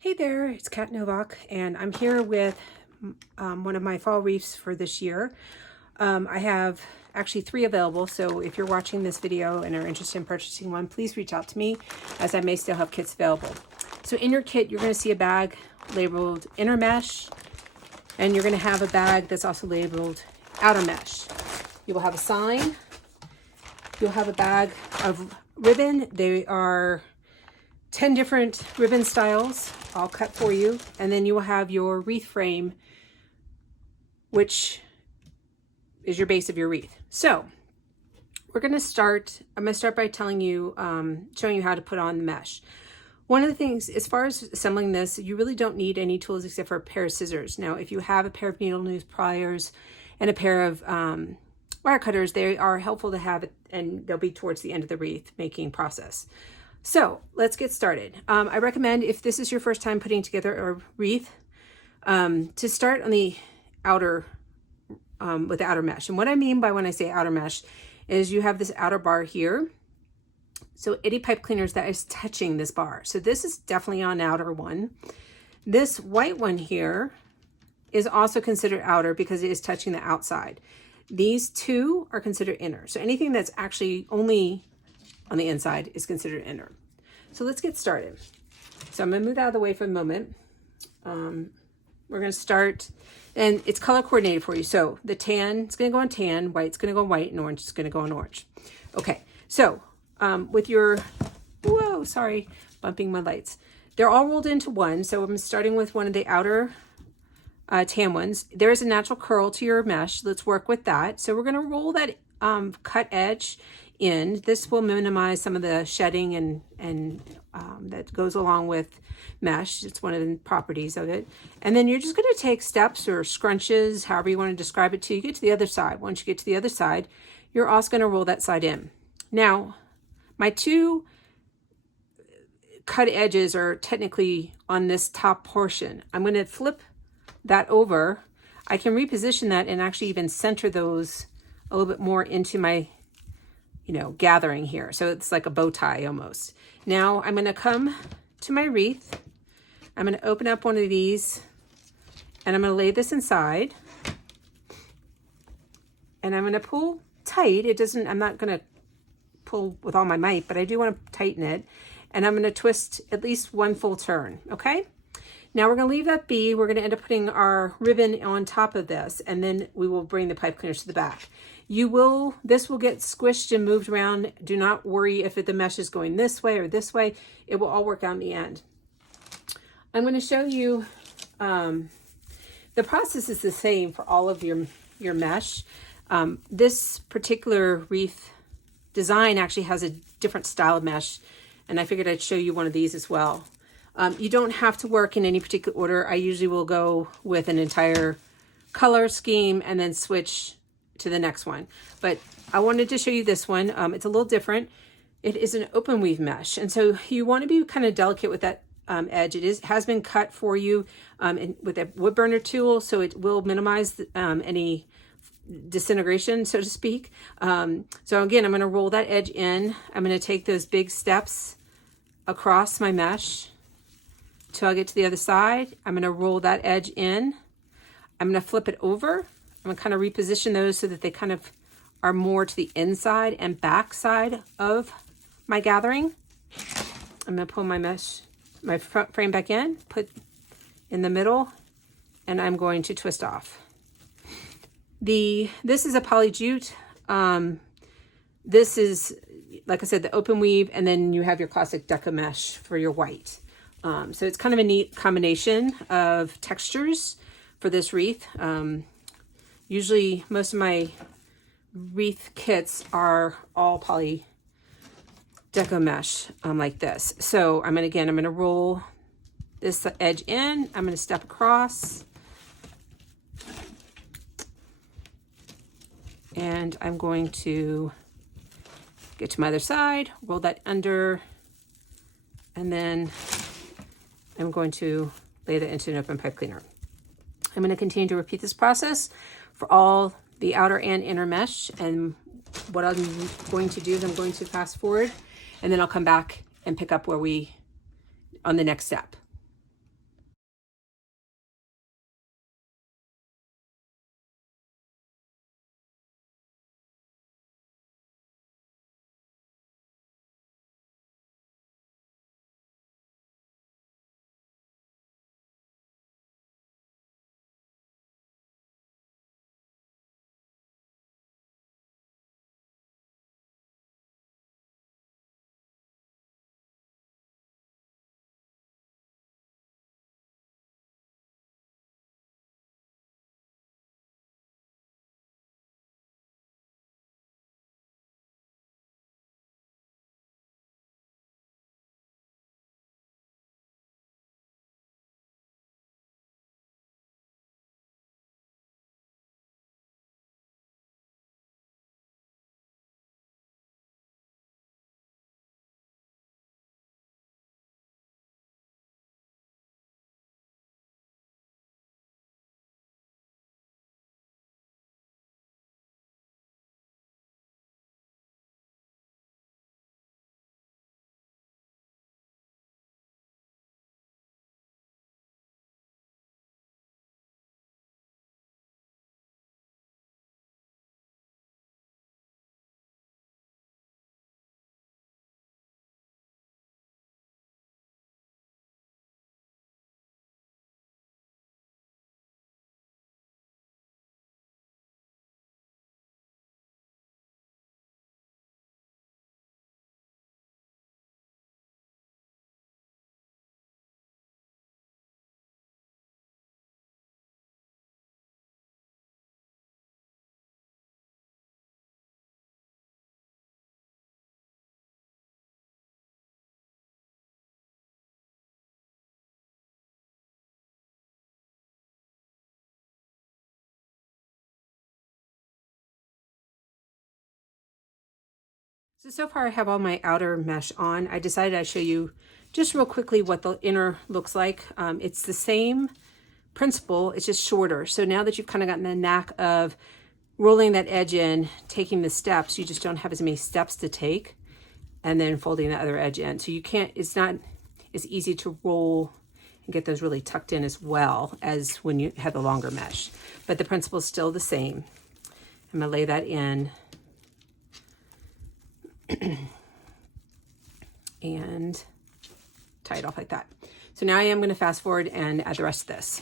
Hey there, it's Kat Novak, and I'm here with one of my fall wreaths for this year. I have actually 3 available, so if you're watching this video and are interested in purchasing one, please reach out to me, as I may still have kits available. So in your kit, you're going to see a bag labeled inner mesh, and you're going to have a bag that's also labeled outer mesh. You will have a sign. You'll have a bag of ribbon. They are 10 different ribbon styles, all cut for you. And then you will have your wreath frame, which is your base of your wreath. So we're going to start, I'm going to start by telling you, showing you how to put on the mesh. One of the things, as far as assembling this, you really don't need any tools except for a pair of scissors. Now, if you have a pair of needle nose pliers and a pair of wire cutters, they are helpful to have, and they'll be towards the end of the wreath making process. So let's get started. I recommend, if this is your first time putting together a wreath, to start on the outer, with the outer mesh. And what I mean by when I say outer mesh is you have this outer bar here. So any pipe cleaners that is touching this bar. So this is definitely on outer one. This white one here is also considered outer because it is touching the outside. These two are considered inner. So anything that's actually only on the inside is considered inner. So let's get started. So I'm gonna move out of the way for a moment. We're gonna start, and it's color coordinated for you. So the tan is gonna go on tan, white's gonna go on white, and orange is gonna go on orange. Okay, so with your, whoa, sorry, bumping my lights. They're all rolled into one. So I'm starting with one of the outer tan ones. There is a natural curl to your mesh. Let's work with that. So we're gonna roll that cut edge in. This will minimize some of the shedding and that goes along with mesh. It's one of the properties of it. And then you're just going to take steps or scrunches, however you want to describe it, till you get to the other side. Once you get to the other side, you're also going to roll that side in. Now, my 2 cut edges are technically on this top portion. I'm going to flip that over. I can reposition that and actually even center those a little bit more into my gathering here. So it's like a bow tie almost. Now I'm going to come to my wreath. I'm going to open up one of these and I'm going to lay this inside. And I'm going to pull tight. I'm not going to pull with all my might, but I do want to tighten it. And I'm going to twist at least 1 full turn. Okay. Now we're going to leave that be. We're going to end up putting our ribbon on top of this, and then we will bring the pipe cleaners to the back. This will get squished and moved around. Do not worry if the mesh is going this way or this way. It will all work out in the end. I'm going to show you, the process is the same for all of your mesh. This particular wreath design actually has a different style of mesh, and I figured I'd show you one of these as well. You don't have to work in any particular order. I usually will go with an entire color scheme and then switch to the next one. But I wanted to show you this one. It's a little different. It is an open weave mesh. And so you want to be kind of delicate with that edge. It has been cut for you with a wood burner tool, so it will minimize any disintegration, so to speak. So again, I'm going to roll that edge in. I'm going to take those big steps across my mesh till I get to the other side. I'm going to roll that edge in. I'm going to flip it over. I'm going to kind of reposition those so that they kind of are more to the inside and back side of my gathering. I'm going to pull my front frame back in, put in the middle, and I'm going to twist off. This is a poly jute. This is, like I said, the open weave, and then you have your classic deca mesh for your white. So it's kind of a neat combination of textures for this wreath. Usually most of my wreath kits are all poly deco mesh like this. So I'm going to roll this edge in. I'm going to step across. And I'm going to get to my other side, roll that under, and then I'm going to lay that into an open pipe cleaner. I'm going to continue to repeat this process for all the outer and inner mesh. And what I'm going to do is I'm going to fast forward, and then I'll come back and pick up on the next step. So far I have all my outer mesh on. I decided I'd show you just real quickly what the inner looks like. It's the same principle, it's just shorter. So now that you've kind of gotten the knack of rolling that edge in, taking the steps, you just don't have as many steps to take, and then folding the other edge in. So you can't, it's not as easy to roll and get those really tucked in as well as when you have the longer mesh. But the principle is still the same. I'm gonna lay that in and tie it off like that. So now I am going to fast forward and add the rest of this.